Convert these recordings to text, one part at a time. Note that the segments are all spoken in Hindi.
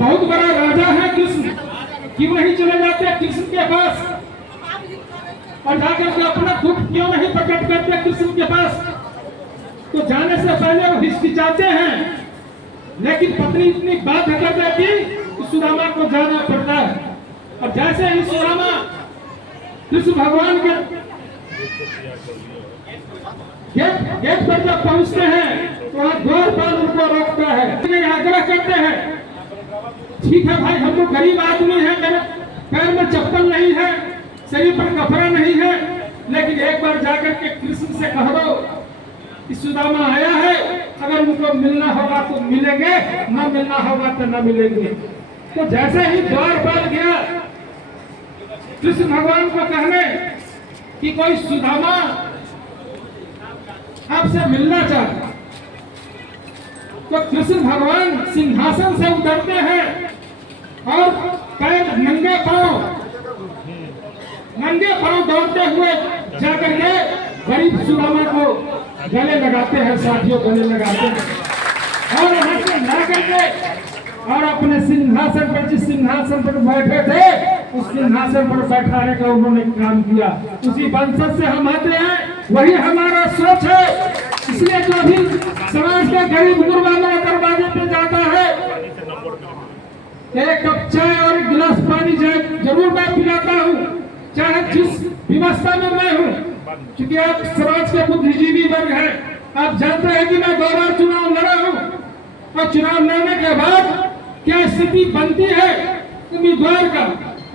बहुत बड़ा राजा है कृष्ण, क्यों नहीं चले जाते कृष्ण के पास और जाकर के अपना दुख क्यों नहीं प्रकट करते कृष्ण के पास? तो जाने से पहले वो हिचकिचाते हैं, लेकिन पत्नी इतनी बाध्य कर देती कि सुदामा को जाना पड़ता है। और जैसे ही सुदामा कृष्ण भगवान के गेट पर जब पहुंचते हैं तो वहां द्वारपाल उनको रोकता है, आग्रह करते हैं, ठीक है भाई, हम लोग गरीब आदमी हैं, मेरे पैर में चप्पल नहीं है, शरीर पर कपड़ा नहीं है, लेकिन एक बार जाकर के कृष्ण से कह दो कि सुदामा आया है, अगर उनको मिलना होगा तो मिलेंगे, न मिलना होगा तो न मिलेंगे। तो जैसे ही द्वारपाल गया कृष्ण भगवान को कहने कि कोई सुदामा आपसे मिलना चाहता, तो कृष्ण भगवान सिंहासन से उतरते हैं और पैर नंगे पांव दौड़ते हुए जाकर के गरीब सुदामा को गले लगाते हैं, साथियों गले लगाते हैं और वहां से ला करके और अपने सिंहासन पर, जिस सिंहासन पर बैठे थे उस सिंहासन पर बैठाने का उन्होंने काम किया। उसी वंशज से हम आते हैं, वही हमारा सोच है। इसलिए जो भी समाज के गरीब गुरबा मेरे दरवाजे पे जाता है, एक कप चाय और एक गिलास पानी जरूर मैं पिलाता हूँ, चाहे जिस व्यवस्था में मैं हूँ, क्योंकि आप समाज के बुद्धिजीवी वर्ग हैं। आप जानते हैं कि मैं 2 बार चुनाव लड़ा हूँ और चुनाव लड़ने के बाद क्या स्थिति बनती है उम्मीदवार का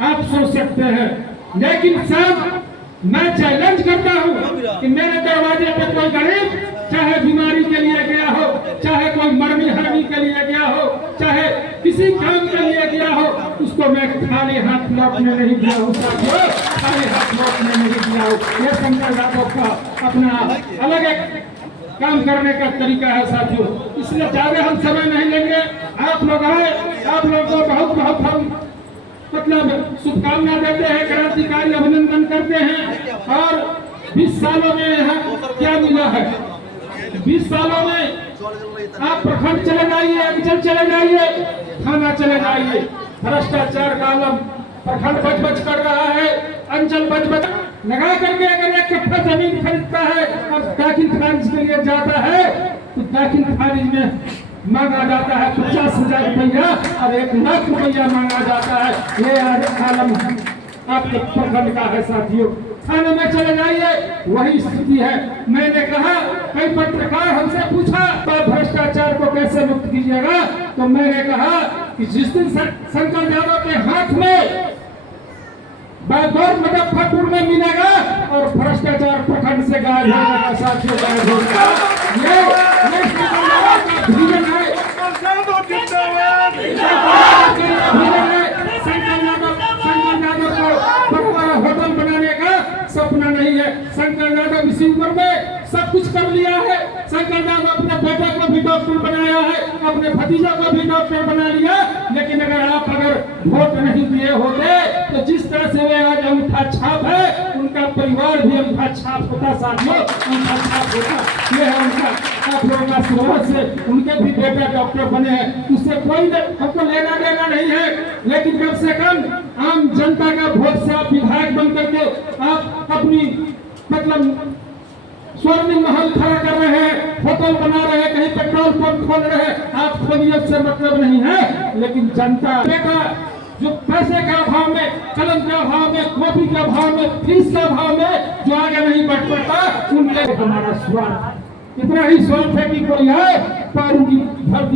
आप सोच सकते हैं। लेकिन साहब, मैं चैलेंज करता हूँ कि मेरे दरवाजे पे कोई गरीब, चाहे बीमारी के लिए गया हो, चाहे कोई मरनी हरनी के लिए गया हो, चाहे किसी काम के लिए गया हो, उसको मैं खाली हाथ लौटने नहीं दिया हूँ साथियों, खाली हाथ लौटने नहीं दिया हूँ। ये शंकर यादव का अपना अलग एक काम करने का तरीका है साथियों। इसलिए ज्यादा हम समय नहीं लेंगे, आप लोग आए, आप लोगों को बहुत बहुत हम मतलब शुभकामना देते हैं, क्रांतिकारी अभिनंदन करते हैं। और 20 सालों में यहाँ क्या मिला है? 20 सालों में आप प्रखंड चले जाइए, अंचल चले जाइए, थाना चले जाइए, भ्रष्टाचार का आलम प्रखंड बच कर रहा है, अंचल बच लगा करके अगर एक कट्ठा जमीन खरीदता है और दाखिल खारिज के लिए जाता है तो दाखिल खारिज में मांगा जाता है 50,000 रुपया और 1 लाख रुपया मांगा जाता है। ये आलम आपके प्रखंड का है साथियों। थाने में चले जाइए, वही स्थिति है। मैंने कहा, कई पत्रकार हमसे पूछा भ्रष्टाचार को कैसे मुक्त कीजिएगा, तो मैंने कहा कि जिस दिन शंकर यादव के हाथ में बैगौर मुजफ्फरपुर में मिलेगा और भ्रष्टाचार प्रखंड से गायब हो जाएगा साथियों, गायब हो जाएगा। ये विजन है, होटल बनाने का सपना नहीं है। शंकर यादव इसी उम्र में सब कुछ कर लिया है। शंकर यादव अपने बेटे को भी डॉक्टर बनाया है, अपने भतीजा को भी डॉक्टर बना लिया। लेकिन अगर वोट नहीं दिए होते तो जिस तरह से वे आज अंगूठा छाप है, उनका परिवार भी अंगूठा छाप होता साथियों, अंगूठा छाप होता। ये है उनका, आप लोगों का शुरुआत से उनके भी बेटे डॉक्टर बने हैं, उससे कोई हमको लेना देना नहीं है। लेकिन कम से कम आम जनता का वोट से आप विधायक बन करके आप अपनी मतलब स्वर्णिम महल खड़ा कर रहे हैं, होटल बना रहे हैं, कहीं पेट्रोल पंप खोल रहे हैं, आप खोलिए से मतलब नहीं है। लेकिन जनता का जो पैसे का अभाव में, कलम के अभाव में, कॉपी के अभाव में, फीस के अभाव में जो आगे नहीं बढ़ पाता, उनके हमारा स्वार्थ, इतना ही स्वार्थ है कि कोई आए पर उनकी भर्ती